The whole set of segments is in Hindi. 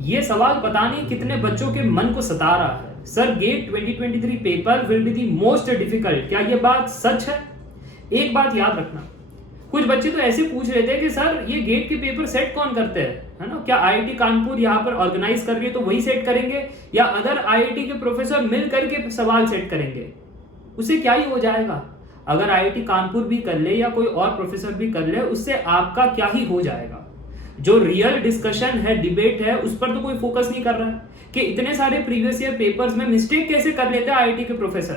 ये सवाल पता नहीं कितने बच्चों के मन को सता रहा है। Sir GATE 2023 paper will be the most difficult, क्या ये बात सच है? एक बात याद रखना, कुछ बच्चे तो ऐसे पूछ रहे थे कि सर ये गेट के पेपर सेट कौन करते हैं, है ना? क्या आईआईटी कानपुर यहाँ पर ऑर्गेनाइज कर रही है तो वही सेट करेंगे, या अदर आईआईटी के प्रोफेसर मिल करके सवाल सेट करेंगे? उससे क्या ही हो जाएगा? अगर आईआईटी कानपुर भी कर ले या कोई और प्रोफेसर भी कर ले, उससे आपका क्या ही हो जाएगा? जो रियल डिस्कशन है, डिबेट है, उस पर तो कोई फोकस नहीं कर रहा है कि इतने सारे प्रीवियस ईयर पेपर्स में मिस्टेक कैसे कर लेते हैं आईआईटी के प्रोफेसर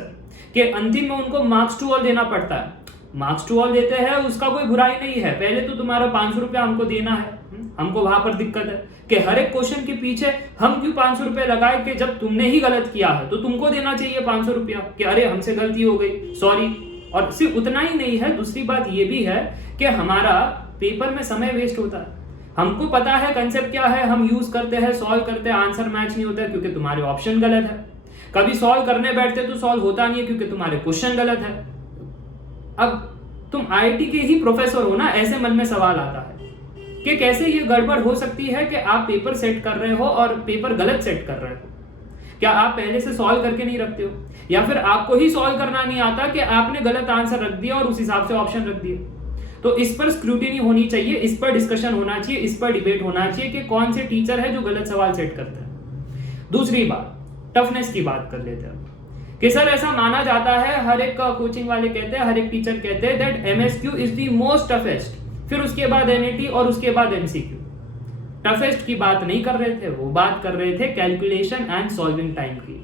कि अंतिम में उनको मार्क्स टू ऑल देना पड़ता है। मार्क्स टू ऑल देते हैं, उसका कोई बुराई नहीं है, पहले तो तुम्हारा 500 रुपया हमको देना है। हमको वहां पर दिक्कत है कि हर एक क्वेश्चन के पीछे हम क्यों 500 रुपए लगाए कि जब तुमने ही गलत किया है तो तुमको देना चाहिए 500 रुपया कि अरे हमसे गलती हो गई, सॉरी। और सिर्फ उतना ही नहीं है, दूसरी बात ये भी है कि हमारा पेपर में समय वेस्ट होता है। हमको पता है कंसेप्ट क्या है, हम यूज करते हैं, सॉल्व करते हैं, आंसर मैच नहीं होता है क्योंकि तुम्हारे ऑप्शन गलत है। कभी सॉल्व करने बैठते तो सॉल्व होता नहीं है क्योंकि तुम्हारे क्वेश्चन गलत है। अब तुम आईआईटी के ही प्रोफेसर हो ना, ऐसे मन में सवाल आता है कि कैसे ये गड़बड़ हो सकती है कि आप पेपर सेट कर रहे हो और पेपर गलत सेट कर रहे हो। क्या आप पहले से सॉल्व करके नहीं रखते हो, या फिर आपको ही सॉल्व करना नहीं आता कि आपने गलत आंसर रख दिया और उस हिसाब से ऑप्शन रख दिए? तो इस पर स्क्रूटिनी होनी चाहिए, इस पर डिस्कशन होना चाहिए, इस पर डिबेट होना चाहिए कि कौन से टीचर है जो गलत सवाल सेट करते हैं। दूसरी बात, टफनेस की बात कर लेते हैं कि सर ऐसा माना जाता है, हर एक कोचिंग वाले कहते हैं, हर एक टीचर कहते हैं that MSQ is the most toughest, फिर उसके बाद एनईटी और उसके बाद एमसीक्यू। टफेस्ट की बात नहीं कर रहे थे, वो बात कर रहे थे कैलकुलेशन एंड सॉल्विंग टाइम की।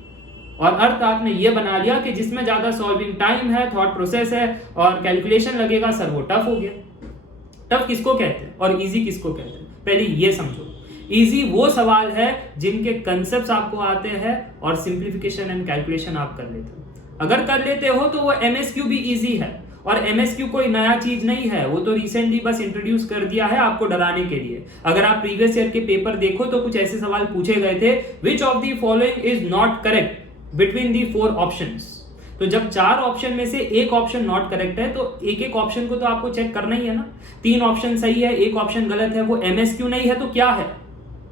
और अर्थ आपने ये बना लिया कि जिसमें ज्यादा सॉल्विंग टाइम है, थॉट प्रोसेस है और कैलकुलेशन लगेगा, सर वो टफ हो गया। टफ किसको कहते हैं और इजी किसको कहते हैं, पहले ये समझो। इजी वो सवाल है जिनके कंसेप्ट आपको आते हैं और सिंप्लीफिकेशन एंड कैलकुलेशन आप कर लेते हो। अगर कर लेते हो तो वो एमएसक्यू भी इजी है, और एमएसक्यू कोई नया चीज नहीं है, वो तो रिसेंटली बस इंट्रोड्यूस कर दिया है आपको डराने के लिए। अगर आप प्रीवियस ईयर के पेपर देखो तो कुछ ऐसे सवाल पूछे गए थे, which of the following is not correct between the 4 options. तो जब 4 ऑप्शन में से एक ऑप्शन नॉट करेक्ट है तो एक एक ऑप्शन को तो आपको चेक करना ही है ना। 3 ऑप्शन सही है, एक ऑप्शन गलत है, वो एमएसक्यू नहीं है तो क्या है?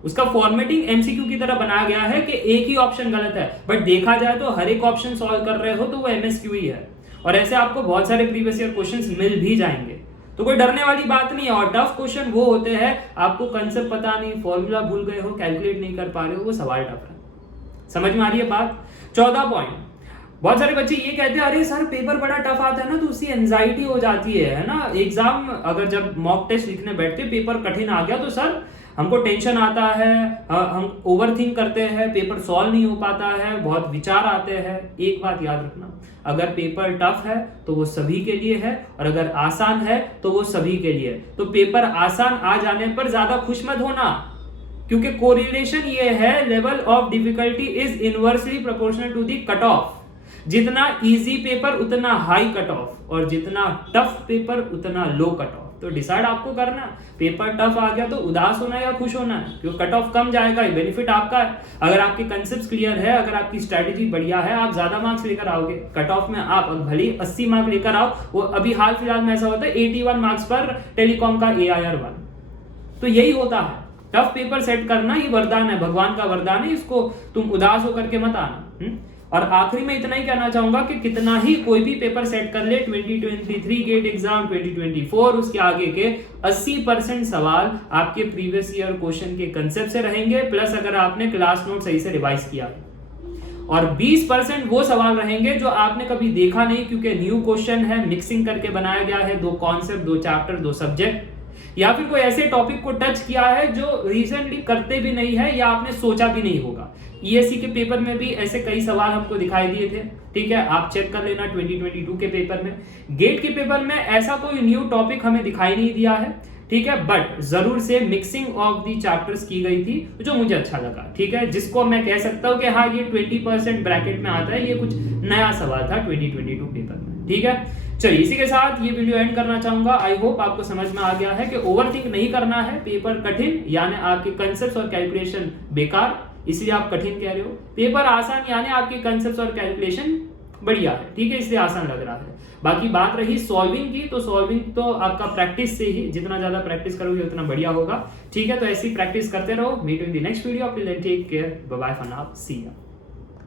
उसका फॉर्मेटिंग एमसीक्यू की तरह बनाया गया है कि एक ही ऑप्शन गलत है, बट देखा जाए तो हर एक ऑप्शन सॉल्व कर रहे हो तो वो एमएसक्यू ही है। और ऐसे आपको बहुत सारे प्रीवियस ईयर क्वेश्चंस मिल भी जाएंगे, तो कोई डरने वाली बात नहीं है। और टफ क्वेश्चन वो होते हैं आपको कंसेप्ट पता नहीं, फॉर्मूला भूल गए हो, कैलकुलेट नहीं कर पा रहे हो, वो सवाल टफ है। समझ में आ रही है बात? 14 पॉइंट, बहुत सारे बच्चे ये कहते हैं अरे सर पेपर बड़ा टफ आता है ना तो उससे एंजाइटी हो जाती है ना। एग्जाम अगर जब मॉक टेस्ट लिखने बैठते पेपर कठिन आ गया तो सर हमको टेंशन आता है, हम ओवरथिंक करते हैं, पेपर सॉल्व नहीं हो पाता है, बहुत विचार आते हैं। एक बात याद रखना, अगर पेपर टफ है तो वो सभी के लिए है, और अगर आसान है तो वो सभी के लिए। तो पेपर आसान आ जाने पर ज्यादा खुश मत होना, क्योंकि कोरिलेशन ये है, level of difficulty is inversely proportional to the cut off. जितना इजी पेपर उतना हाई कट ऑफ, और जितना टफ पेपर उतना लो कट ऑफ। तो डिसाइड आपको करना, पेपर टफ आ गया तो उदास होना है या खुश होना है, क्योंकि कट ऑफ कम जाएगा, बेनिफिट आपका है। अगर आपके कंसेप्ट क्लियर है, अगर आपकी स्ट्रेटेजी बढ़िया है, आप ज्यादा मार्क्स लेकर आओगे। कट ऑफ में आप भले 80 मार्क्स लेकर आओ, वो अभी हाल फिलहाल में ऐसा होता है 81 मार्क्स पर टेलीकॉम का AIR 1। तो यही होता है, टफ पेपर सेट करना ये वरदान है, भगवान का वरदान है, इसको तुम उदास होकर के मत आना। और आखिरी में इतना ही कहना चाहूंगा कि कितना ही कोई भी पेपर सेट कर ले, 2023 गेट एग्जाम, 2024, उसके आगे के 80% सवाल आपके प्रीवियस ईयर क्वेश्चन के कंसेप्ट से रहेंगे, प्लस अगर आपने क्लास नोट सही से रिवाइज किया, और 20% वो सवाल रहेंगे जो आपने कभी देखा नहीं, क्योंकि न्यू क्वेश्चन है, मिक्सिंग करके बनाया गया है, 2 कॉन्सेप्ट, 2 चैप्टर, 2 सब्जेक्ट, या फिर कोई ऐसे टॉपिक को टच किया है जो रिसेंटली करते भी नहीं है या आपने सोचा भी नहीं होगा। ईएससी के पेपर में भी ऐसे कई सवाल हमको दिखाई दिए थे, ठीक है, आप चेक कर लेना 2022 के पेपर में। गेट के पेपर में ऐसा कोई न्यू टॉपिक हमें दिखाई नहीं दिया है, ठीक है, बट जरूर से मिक्सिंग ऑफ दी चैप्टर्स की गई थी जो मुझे अच्छा लगा, ठीक है, जिसको मैं कह सकता हूं कि हाँ ये 20% ब्रैकेट में आता है, ये कुछ नया सवाल था 2022 पेपर में, ठीक है। चलिए इसी के साथ ये वीडियो एंड करना चाहूंगा। आई होप आपको समझ में आ गया है कि ओवरथिंक नहीं करना है, पेपर कठिन यानी आपके कंसेप्ट और कैलकुलेशन बेकार, इसलिए आप कठिन कह रहे हो। पेपर आसान यानी आपके कंसेप्ट और कैलकुलेशन बढ़िया है, ठीक है, इसलिए आसान लग रहा है। बाकी बात रही सॉल्विंग की, तो सॉल्विंग तो आपका प्रैक्टिस से ही, जितना ज्यादा प्रैक्टिस करोगे उतना बढ़िया होगा, ठीक है। तो ऐसी प्रैक्टिस करते रहो। Meet in the next video, till then take care, bye bye for now, see you.